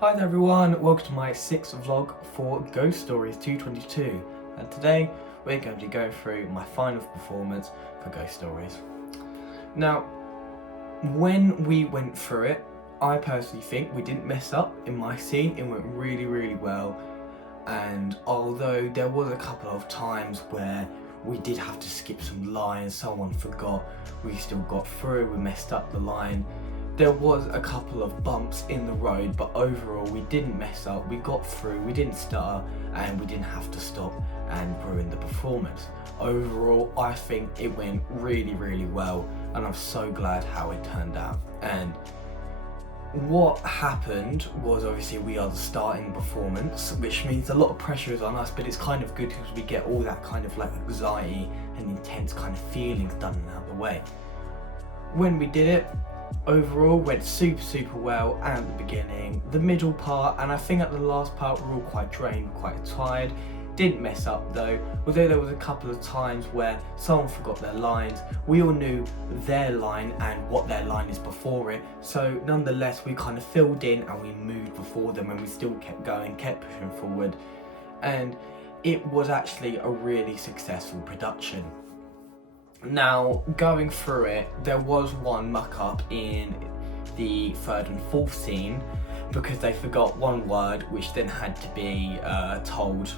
Hi there everyone, welcome to my 6th vlog for Ghost Stories 222, and today we're going to go through my final performance for Ghost Stories. Now, when we went through it, I personally think we didn't mess up in my scene. It went really well, and although there was a couple of times where we did have to skip some lines, someone forgot, we still got through, we messed up the line. There was a couple of bumps in the road, but overall we didn't mess up, we got through, we didn't stutter, and we didn't have to stop and ruin the performance. Overall, I think it went really well, and I'm so glad how it turned out. And what happened was, obviously we are starting performance, which means a lot of pressure is on us, but it's kind of good because we get all that kind of like anxiety and intense kind of feelings done and out of the way. When we did it, overall went super well at the beginning, the middle part, and I think at the last part we're all quite drained, quite tired. Didn't mess up though, although there was a couple of times where someone forgot their lines. We all knew their line and what their line is before it, so nonetheless we kind of filled in and we moved before them, and we still kept going, kept pushing forward, and it was actually a really successful production. Now, going through it, there was one muck up in the third and fourth scene because they forgot one word which then had to be told,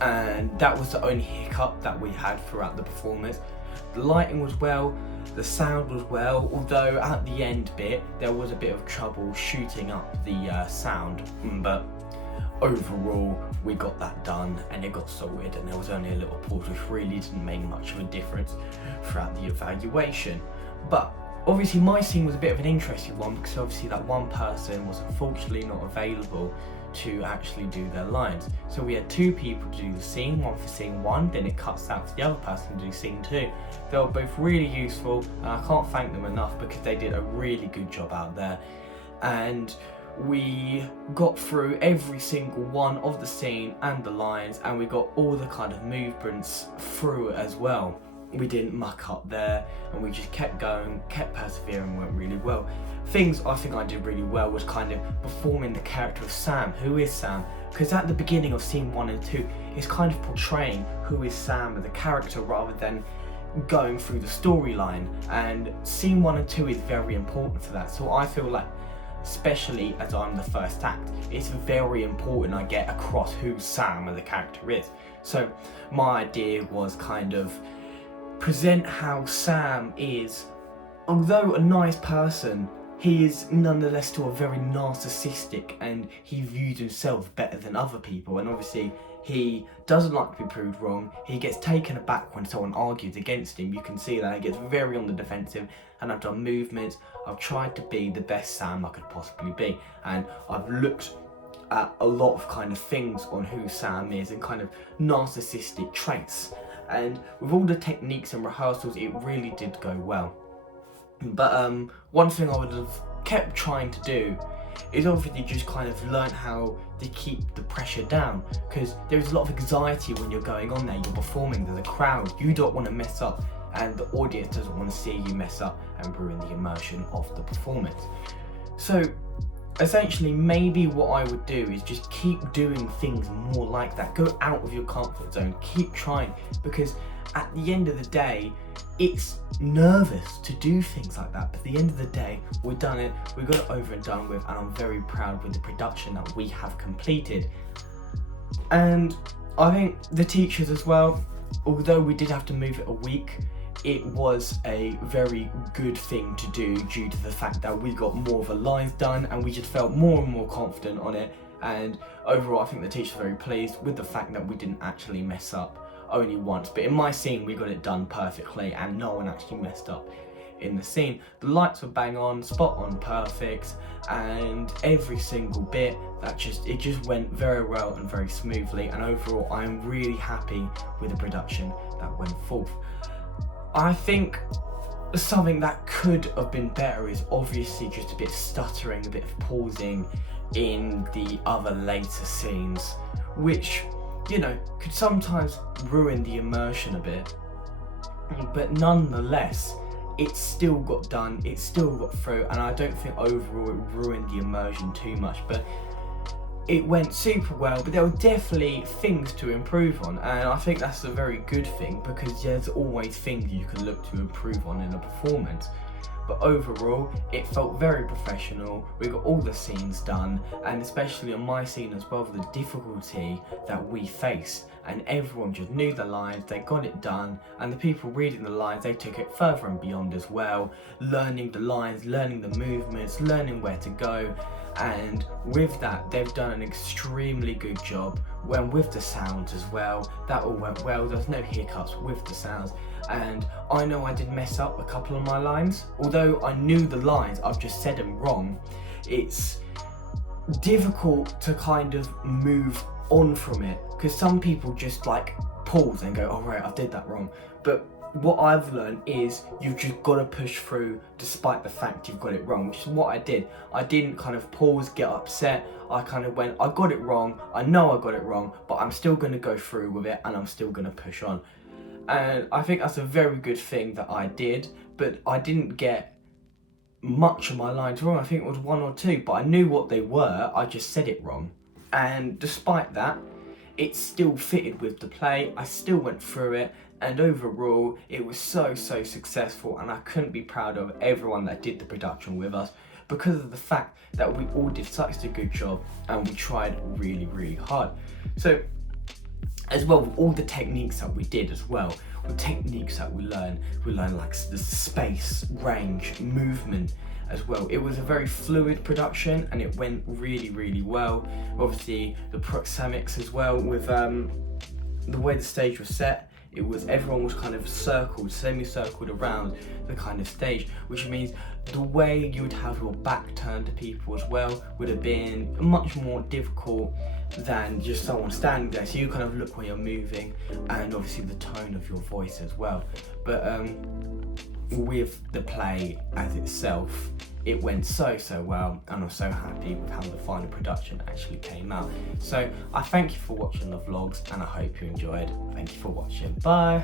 and that was the only hiccup that we had throughout the performance. The lighting was well, the sound was well, although at the end bit there was a bit of trouble shooting up the sound, but overall we got that done and it got sorted, and there was only a little pause which really didn't make much of a difference throughout the evaluation. But obviously my scene was a bit of an interesting one because obviously that one person was unfortunately not available to actually do their lines. So we had two people to do the scene, one for scene 1, then it cuts out for the other person to do scene 2. They were both really useful, and I can't thank them enough because they did a really good job out there. And we got through every single one of the scene and the lines, and we got all the kind of movements through as well. We didn't muck up there, and we just kept going, kept persevering, went really well. Things I think I did really well was kind of performing the character of Sam. Who is Sam? Because at the beginning of scene 1 and 2, it's kind of portraying who is Sam as a character rather than going through the storyline, and scene 1 and 2 is very important for that. So I feel like, especially as I'm the first act, it's very important I get across who Sam as a character is. So my idea was kind of present how Sam is, although a nice person, he is nonetheless still very narcissistic, and he views himself better than other people, and obviously he doesn't like to be proved wrong. He gets taken aback when someone argues against him. You can see that he gets very on the defensive, and I've done movements. I've tried to be the best Sam I could possibly be, and I've looked at a lot of kind of things on who Sam is and kind of narcissistic traits. And with all the techniques and rehearsals, it really did go well. But one thing I would have kept trying to do is obviously just kind of learn how to keep the pressure down, because there's a lot of anxiety when you're going on there, you're performing, there's a crowd, you don't want to mess up, and the audience doesn't want to see you mess up and ruin the immersion of the performance. So essentially, maybe what I would do is just keep doing things more like that. Go out of your comfort zone, keep trying, because at the end of the day, it's nervous to do things like that, but at the end of the day, we've done it, we've got it over and done with, and I'm very proud with the production that we have completed. And I think the teachers as well, although we did have to move it a week, it was a very good thing to do due to the fact that we got more of the lines done and we just felt more and more confident on it. And overall, I think the teachers were very pleased with the fact that we didn't actually mess up only once. But in my scene, we got it done perfectly and no one actually messed up in the scene. The lights were bang on, spot on, perfect, and every single bit, it just went very well and very smoothly. And overall, I'm really happy with the production that went forth. I think something that could have been better is obviously just a bit stuttering, a bit of pausing in the other later scenes, which, you know, could sometimes ruin the immersion a bit. But nonetheless, it still got done, it still got through, and I don't think overall it ruined the immersion too much. But it went super well, but there were definitely things to improve on, and I think that's a very good thing, because there's always things you can look to improve on in a performance. But overall, it felt very professional. We got all the scenes done, and especially on my scene as well, the difficulty that we faced, and everyone just knew the lines, they got it done, and the people reading the lines, they took it further and beyond as well, learning the lines, learning the movements, learning where to go. And with that, they've done an extremely good job. When with the sounds as well, that all went well. There's no hiccups with the sounds, and I know I did mess up a couple of my lines. Although I knew the lines, I've just said them wrong. It's difficult to kind of move on from it, because some people just like pause and go, oh right, I did that wrong. But what I've learned is you've just got to push through despite the fact you've got it wrong, which is what I did. I didn't kind of pause, get upset. I kind of went, I got it wrong, I know I got it wrong, but I'm still going to go through with it, and I'm still going to push on. And I think that's a very good thing that I did, but I didn't get much of my lines wrong. I think it was 1 or 2, but I knew what they were, I just said it wrong. And despite that, it still fitted with the play, I still went through it, and overall it was so successful, and I couldn't be proud of everyone that did the production with us, because of the fact that we all did such a good job and we tried really hard. So as well, with all the techniques that we did as well, the techniques that we learned like the space, range, movement as well. It was a very fluid production, and it went really well. Obviously the proxemics as well, with the way the stage was set, it was, everyone was kind of circled, semi-circled around the kind of stage, which means the way you would have your back turned to people as well would have been much more difficult than just someone standing there. So you kind of look where you're moving, and obviously the tone of your voice as well. But with the play as itself, it went so well, and I'm so happy with how the final production actually came out. So I thank you for watching the vlogs, and I hope you enjoyed. Thank you for watching. Bye.